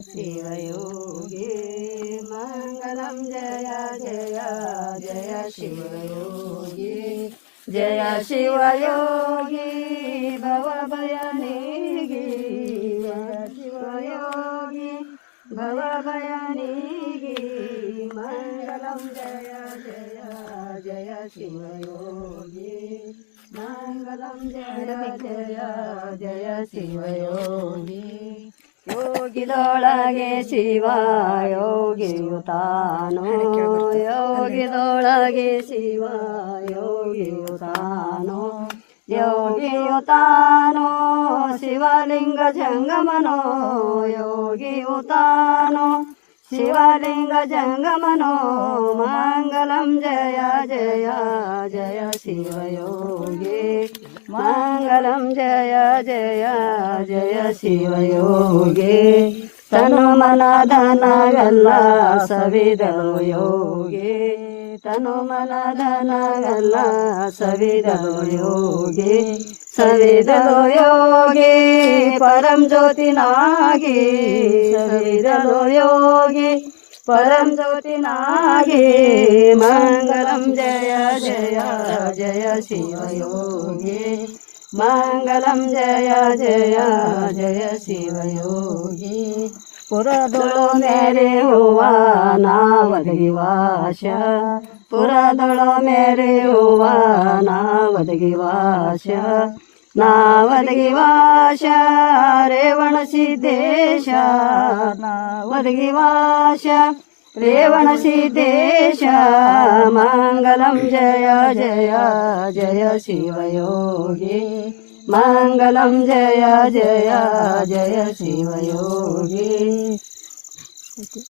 शिवयोगी मंगलम जय जय जय शिवयोगी जय शिवयोगी भवभयनिगी शिवयोगी भवभयनिगी मंगलम जय जय जय शिवयोगी मंगलम जय जय जय शिवयोगी ಯೋಗಿದೊಳಗೆ ಶಿವ ಯೋಗಿಯು ತಾನು ಯೋಗಿದೊಳಗೆ ಶಿವ ಯೋಗಿಯು ತಾನು ಯೋಗಿಯು ತಾನು ಶಿವಲಿಂಗ ಜಂಗಮನೋ ಯೋಗಿಯು ತಾನು ಶಿವಲಿಂಗ ಜಂಗಮನೋ ಮಂಗಲಂ ಜಯ ಜಯ ಜಯ ಶಿವಯೋಗಿ ಮಂಗಲಂ ಜಯ ಜಯ ಜಯ ಶಿವಯೋಗಿ ತನು ಮನ ಧನವೆಲ್ಲ ಸವಿದಳು ಯೋಗಿ ತನು ಮನ ಧನವೆಲ್ಲ ಸವಿದಳು ಯೋಗಿ ಸವಿದಳು ಯೋಗಿ ಪರಂ ಜ್ಯೋತಿನಾಗಿ ಸವಿದಳು ಯೋಗಿ ಪರಂ ಜ್ಯೋತಿನಾಗಿ ಮಂಗಲಂ ಜಯ ಜಯ ಜಯ ಶಿವಯೋಗಿ ಮಂಗಲಂ ಜಯ ಜಯ ಜಯ ಶಿವಯೋಗಿ ಪುರದೊಳು ಮೆರೆಯುವ ನಾವದಗಿವಾಶ ಪುರದೊಳು ಮೆರೆಯುವ ನಾವದಗಿವಾಶ ನಾವದಗಿವಾಶ ರೇವಣ ಸಿದ್ದೇಶ ನಾವದಗಿವಾಶ ರೇವಣ ಸಿದ್ದೇಶ ಮಂಗಲಂ ಜಯ ಜಯ ಜಯ ಶಿವಯೋಗಿ ಮಂಗಲಂ ಜಯ ಜಯ ಜಯ ಶಿವಯೋಗಿ